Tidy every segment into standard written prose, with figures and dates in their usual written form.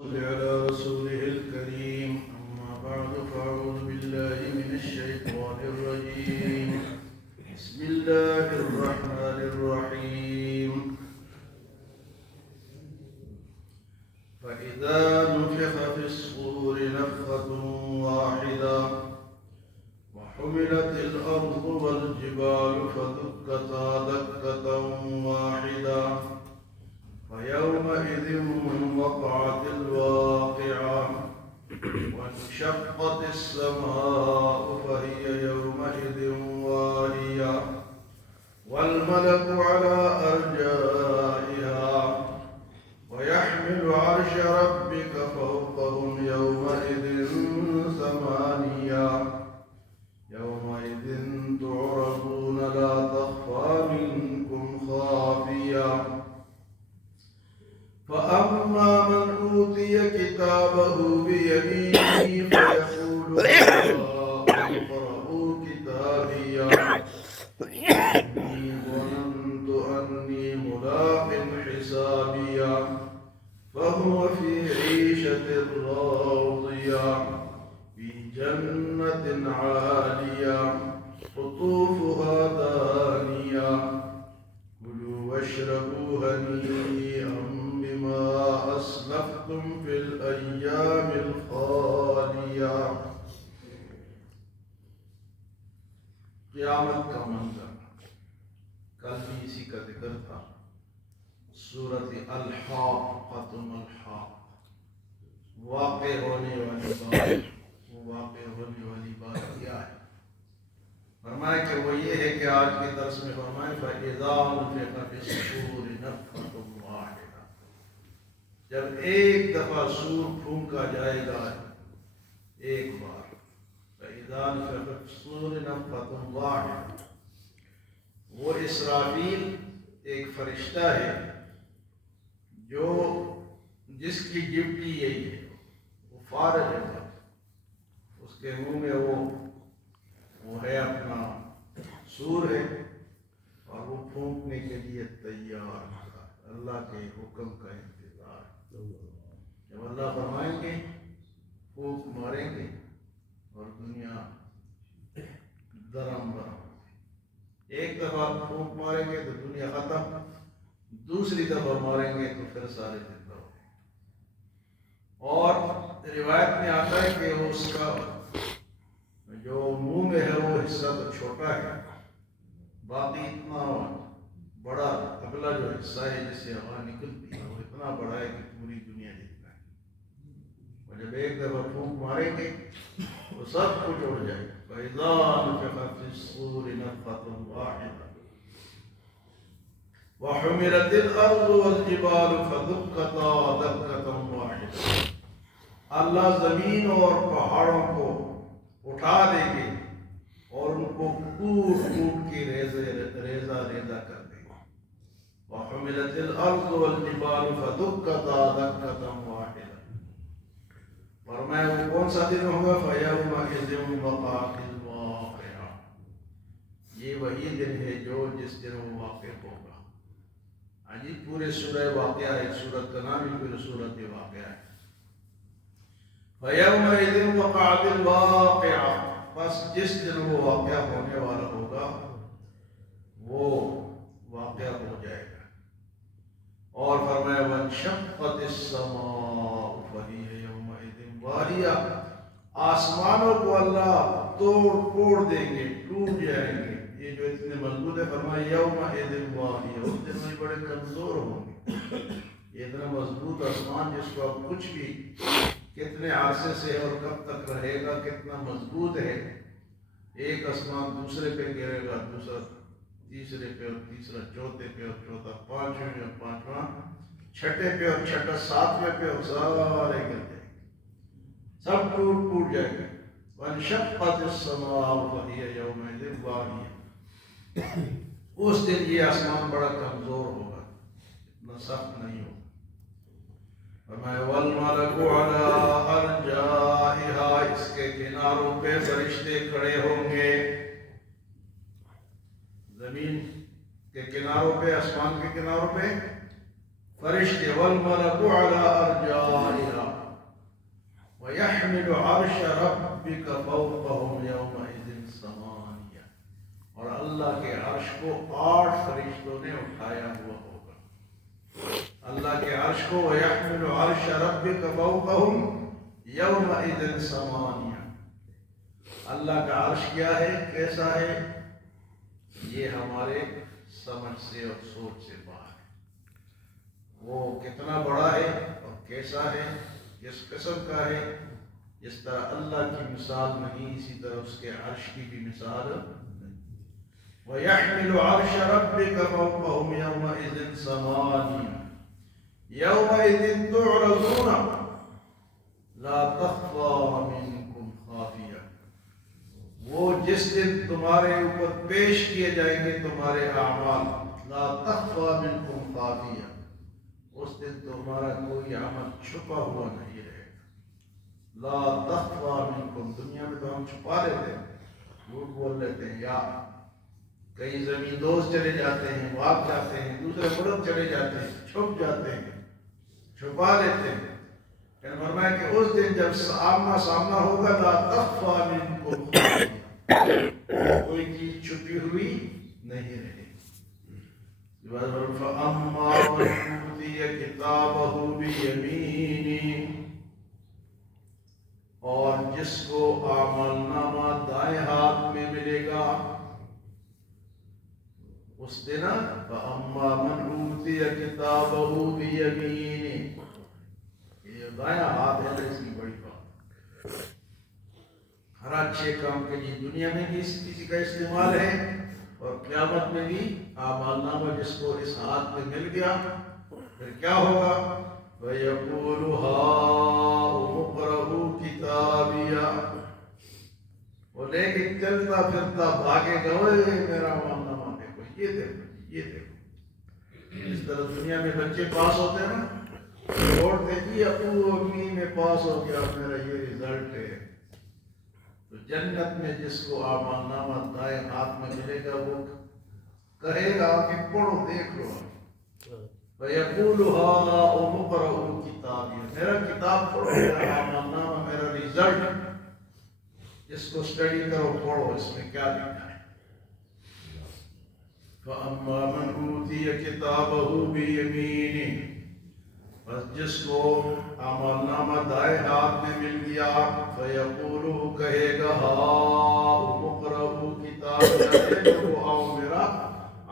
على رسوله الكريم أما بعد فأعوذ بالله من الشيطان الرجيم بسم الله الرحمن الرحيم فإذا نفخ في الصور نفخة واحدة وحملت الأرض والجبال فدكتا دكة واحدة فيومئذ وقعت الواقعة وانشقت السماء فهي يومئذ واهية والملك على أرجائها ويحمل عرش ربك فوقهم يومئذ ثمانية يومئذ تعرضون لا تخفى منكم خافية فأما من أوتي كتابه بيمينه فيقول اقرءوا كتابيه إني ظننت أني ملاق حسابيه فهو في عيشة راضية في جنة عالية قطوفها دانية كلوا واشربوا هنيئا بما أسلفتم في الأيام الخالية. قیامت کا منظر کل بھی اسی کا ذکر تھا. سورۃ الحاقۃ الحاق، واقع ہونے والی بات. وہ واقع ہونے والی بات کیا ہے؟ فرمایا کہ وہ یہ ہے کہ آج کے درس میں فرمائے فَإِذَا نُفِخَ فِي الصُّورِ نَفْخَةٌ وَاحِدَةٌ، جب ایک دفعہ سور پھونکا جائے گا ایک بار. فَإِذَا نُفِخَ فِي الصُّورِ نَفْخَةٌ وَاحِدَةٌ، وہ اسرافیل ایک فرشتہ ہے جو جس کی ڈیوٹی یہی ہے، وہ فارغ ہے. اس کے منہ میں وہ ہے اپنا سور ہے اور وہ پھونکنے کے لیے تیار ہے. اللہ کے حکم کا انتظار. جب اللہ فرمائیں گے پھونک ماریں گے اور دنیا درم برم. ایک دفعہ پھونک ماریں گے تو دنیا ختم، دوسری دفعہ ماریں گے تو پھر سارے زندہ ہو گئے. اور روایت میں آتا ہے کہ اس کا جو منہ میں ہے وہ حصہ تو چھوٹا ہے، باقی اتنا بڑا اگلا جو حصہ ہے جس سے ہوا نکلتی ہے وہ اتنا بڑا ہے کہ پوری دنیا جتنا ہے. اور جب ایک دفعہ پھونک ماریں گے تو سب کچھ اڑ جائے گا. فَإِذَا نُفِخَ فِي الصُّورِ نَفْخَةٌ وَاحِدَةٌ وَحُمِلَتِ الْأَرْضُ وَالْجِبَالُ فَدُكَّتَا دَكَّةً وَاحِدَةً. اللہ زمین اور پہاڑوں کو اٹھا دیں گے اور ان کو ٹوٹ ٹوٹ کے ریزہ کر دیں گے. وَحُمِلَتِ الْأَرْضُ وَالْجِبَالُ فَدُكَّتَا دَكَّةً وَاحِدَةً. فرمایا وہ کون سا دن ہوگا؟ فَيَوْمَئِذٍ وَقَعَتِ الْوَاقِعَةُ. یہ وہی دن ہے جس دن وہ واقع ہوگا. جی پورے سورہ واقعہ ہے، سورت کا نام ہی پورے سورت واقعہ ہے. فَيَوْمَئِذٍ وَقَعَتِ الْوَاقِعَةُ، بس جس دن وہ واقعہ ہونے والا ہوگا وہ واقعہ ہو جائے گا. اور فرمایا وَانشَقَّتِ السَّمَاءُ فَهِيَ يَوْمَئِذٍ وَاهِيَةٌ. آسمانوں کو اللہ توڑ دیں گے، ٹوٹ جائیں گے. یہ جو اتنے مضبوط ہے، فرمایا یومئذ واہیہ، اس دن میں بڑے کمزور ہوں گے. یہ اتنا مضبوط آسمان جس کو اب کچھ بھی کتنے عرصے سے اور کب تک رہے گا، کتنا مضبوط ہے. ایک آسمان دوسرے پہ گرے گا، دوسرا تیسرے پہ اور تیسرا چوتھے پہ اور چوتھا پانچویں اور پانچواں چھٹے پہ اور چھٹا ساتویں پہ اور سارے گر جائیں گے، سب ٹوٹ جائیں گے. وانشقت السماء فهي يومئذ واهية. اس دن یہ آسمان بڑا کمزور ہوگا، اتنا سخت نہیں ہوگا. وَالْمَلَكُ عَلَىٰ أَرْجَائِهَا، اس کے کناروں پہ فرشتے کھڑے ہوں گے. زمین کے کناروں پہ، آسمان کے کناروں پہ فرشتے. وَالْمَلَكُ عَلَىٰ أَرْجَائِهَا، وَيَحْمِلُ عَرْشَ رَبِّكَ فَوْقَهُمْ يَوْمَئِذٍ ثَمَانِيَةٌ، اور اللہ کے عرش کو 8 فرشتوں نے اٹھایا ہوا ہوگا. اللہ کے عرش کو وَيَحْمِلُ عَرْشَ رَبِّكَ فَوْقَهُمْ يَوْمَئِذٍ ثَمَانِيَةٌ. اللہ کا عرش کیا ہے، کیسا ہے، یہ ہمارے سمجھ سے اور سوچ سے باہر ہے. وہ کتنا بڑا ہے اور کیسا ہے، کس قسم کا ہے، جس طرح اللہ کی مثال نہیں اسی طرح اس کے عرش کی بھی مثال نہیں. وَيَحْمِلُ عَرْشَ رَبِّكَ فَوْقَهُمْ يَوْمَئِذٍ ثَمَانِيَةٌ يَوْمَئِذٍ تُعْرَضُونَ لَا تَخْفَىٰ مِنكُمْ خَافِيَةٌ. وہ جس دن تمہارے اوپر پیش کیے جائیں گے تمہارے اعمال، لا تخفى منکم خافیہ، اس دن تمہارا کوئی عمل چھپا ہوا نہیں رہے گا. لا تخفى منکم، دنیا میں تو ہم چھپا لیتے ہیں، جھوٹ بول لیتے ہیں، یا کئی زمین دوست چلے جاتے ہیں، بھاگ جاتے ہیں، دوسرے ملک چلے جاتے ہیں، چھپ جاتے ہیں، چھپا لیتے ہیں. فرمایا کہ اس دن جب آمنا سامنا ہوگا، لا تخفى منکم خافیہ، کوئی چیز چھپی ہوئی نہیں رہے. فَأَمَّا مَنْ أُوتِيَ كِتَابَهُ بِيَمِينِهِ، اور جس کو اعمال نامہ دائیں ہاتھ میں ملے گا اس دن. فَأَمَّا مَنْ أُوتِيَ كِتَابَهُ بِيَمِينِهِ، یہ دائیں ہاتھ ہے، اس کی بڑی بات. ہر اچھے کام کے لیے دنیا میں بھی کسی کا استعمال ہے اور قیامت میں بھی اعمال نامہ جس کو اس ہاتھ میں مل گیا پھر کیا ہوگا. وَيَقُولُ هَاؤُمُ اقْرَءُوا كِتَابِيَهْ، وہ لے کے چلتا پھرتا بھاگے گا، میرا اعمال نامہ دیکھو، یہ دیکھو، یہ دیکھو. اس طرح دنیا میں بچے پاس ہوتے ہیں نا، چھوڑتے جی ابو امی میں پاس ہو گیا، میرا یہ رزلٹ ہے. تو جنت میں جس کو اعمال نامہ دائیں ہاتھ میں ملے گا وہ کہے گا کہ پڑھو، دیکھ لو. وَيَقُولُ هَاؤُمُ اقْرَءُوا كِتَابِيَهْ، میرا کتاب پڑھو، میرا اعمال نامہ، میرا رزلٹ، اس کو اسٹڈی کرو، پڑھو، اس میں کیا لکھا ہے. فَأَمَّا مَنْ أُوتِيَ كِتَابَهُ بِيَمِينِهِ، بس جس کو اعمال نامہ دائیں ہاتھ میں مل گیا، فَيَقُولُ کہے گا هَاؤُمُ اقْرَءُوا كِتَابِيَهْ، دیکھو آؤ میرا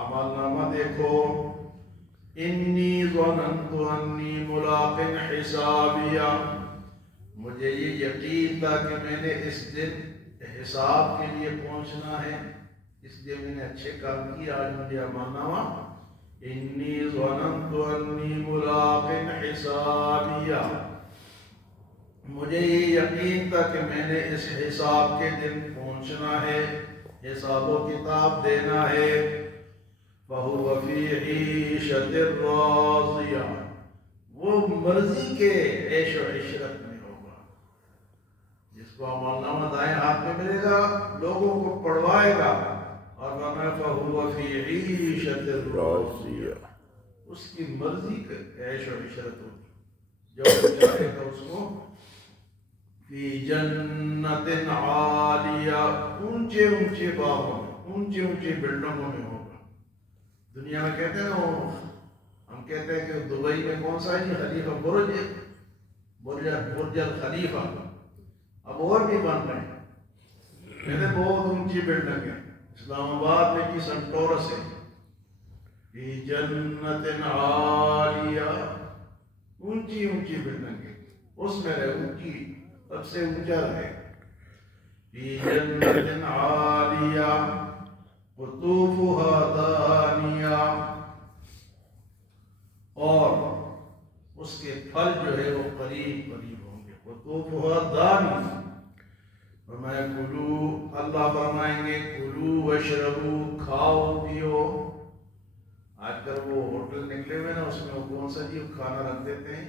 اعمال نامہ دیکھو. إِنِّي ظَنَنْتُ أَنِّي مُلَاقٍ حِسَابِيَهْ، مجھے یہ یقین تھا کہ میں نے اس دن حساب کے لیے پہنچنا ہے، اس لیے میں نے اچھے کام کیا، آج مجھے اعمال نامہ. إِنِّي ظَنَنْتُ أَنِّي مُلَاقٍ حِسَابِيَهْ، مجھے یہ یقین تھا کہ میں نے اس حساب کے دن پہنچنا ہے، حساب و کتاب دینا ہے. فَهُوَ فِي عِيشَةٍ رَاضِيَةٍ، وہ مرضی کے عیش و عشرت میں ہوگا. جس کو اعمال نامہ دائیں ہاتھ میں ملے گا لوگوں کو پڑھوائے گا، اور فَهُوَ فِي عِيشَةٍ رَاضِيَةٍ، اس کی مرضی کے عیش و عشرت ہوگی. جو چاہے گا اس کو فی جنت عالیہ، اونچے اونچے باغوں میں، اونچے اونچے بلڈنگوں میں ہوگا. دنیا میں کہتے ہیں نا، ہم کہتے ہیں کہ دبئی میں کون سا ہے جی خلیفہ، برج الخلیفہ، اب اور بھی بن رہے ہیں، کہتے ہیں بہت اونچی بلڈنگ ہے. اسلام آباد میں کی سنٹورس ہے، فی جنت عالیہ، اونچی اونچی بلڈنگ ہے، اس میں رہے، اونچی سب سے اونچا رہے. فی جنت عالیہ قطوفها دانیہ، اور اس کے پھل جو ہے وہ قریب قریب ہوں گے. قطوفها دانیہ، فرمایا کلو، اللہ فرمائیں گے کلو واشربو، کھاؤ پیو. آج کل وہ ہوٹل نکلے ہوئے نا، اس میں وہ کون سا جی کھانا رکھ دیتے ہیں،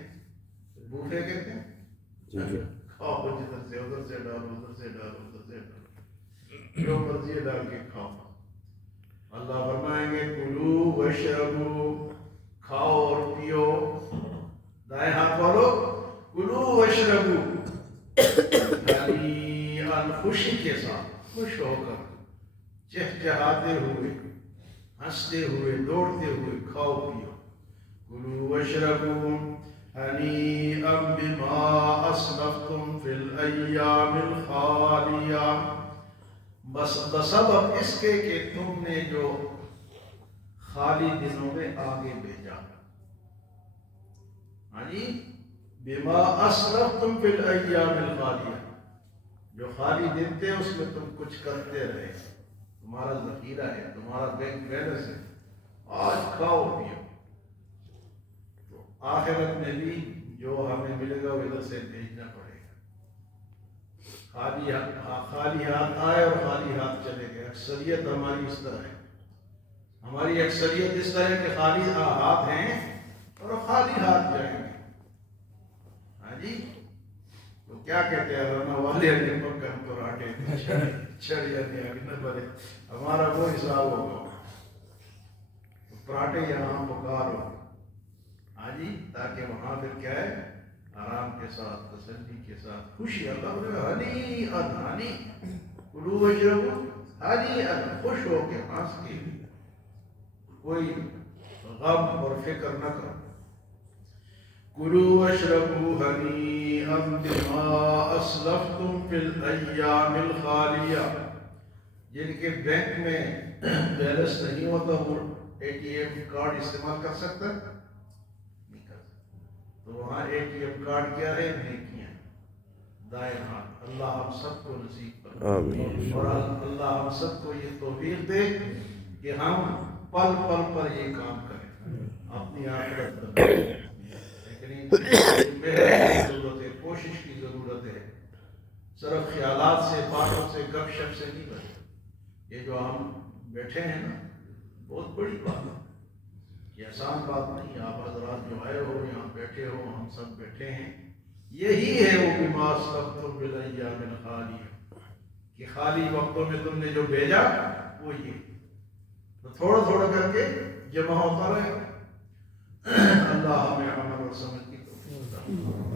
بوفے کہتے ہیں، کھاؤ جدھر سے، ادھر سے ڈالو، ادھر سے ڈالو، ادھر سے ڈالو، جو مرضی ڈال کے کھاؤ. اللہ فرمائیں گے کلو واشربو، کھاؤ اور پیو. دائیں ہاتھ والو کلو واشربو، کے ساتھ خوش ہو کر چہچہاتے ہوئے ہنستے ہوئے دوڑتے ہوئے کھاؤ پیو. کلوا واشربوا ہنیئا بما اسلفتم فی الایام الخالیہ، بس بسبب اس کے کہ تم نے جو خالی دنوں میں آگے بھیجا. ہاں جی، بما اسلفتم فی الایام الخالیہ، جو خالی دن تھے اس میں تم کچھ کرتے رہے، تمہارا ذخیرہ ہے، تمہارا بینک بیلنس ہے، آج کھاؤ پیو. تو آخرت میں بھی جو ہمیں ملے گا وہ ادھر سے بھیجنا پڑے گا. خالی ہاتھ آئے اور خالی ہاتھ چلے گئے. اکثریت ہماری اس طرح ہے، ہماری اکثریت اس طرح کے خالی ہاتھ ہیں اور خالی ہاتھ جائیں گے. ہاں جی، تو کیا کہتے ہیں رنا والے مکن پراٹھے چھڑیا نہ بھرے، ہمارا وہ حساب ہوگا. پراٹھے یہاں پکارو. ہاں جی، تاکہ وہاں پھر کیا ہے، آرام کے ساتھ تسلی کے ساتھ خوشی. اللہ بولے ہنی ہنی کلوا واشربوا ہنی، خوش ہو کے ہنس کے، کوئی غم اور فکر نہ کرو. کلوا واشربوا ہنیئا بما اسلفتم فی الایام الخالیہ، جن کے بینک میں بیلنس نہیں ہوتا وہ اے ٹی ایم کارڈ استعمال کر سکتا ہے؟ نہیں کر سکتا. تو وہاں اے ٹی ایم کارڈ کیا ہے؟ نیکیاں، دائیں ہاتھ. اللہ ہم سب کو نصیب کرے اور اللہ ہم سب کو یہ توفیق دے کہ ہم پل پل پر یہ کام کریں، اپنی آخرت بنائیں. لیکن محنت کی ضرورت ہے، کوشش کی ضرورت ہے. صرف خیالات سے، باتوں سے، گپ شپ سے نہیں بنے. یہ جو ہم بیٹھے ہیں نا، بہت بڑی بات ہے، یہ آسان بات نہیں. آپ حضرات جو آئے ہو، یہاں بیٹھے ہو، ہم سب بیٹھے ہیں، یہی ہے وہ بما اسلفتم فی الایام الخالیہ، کہ خالی وقتوں میں تم نے جو بھیجا وہ یہ. تو تھوڑا تھوڑا کر کے جمع ہوتا رہے. اللہ ہمیں عمل اور سمجھ کی توفیق عطا فرمائے.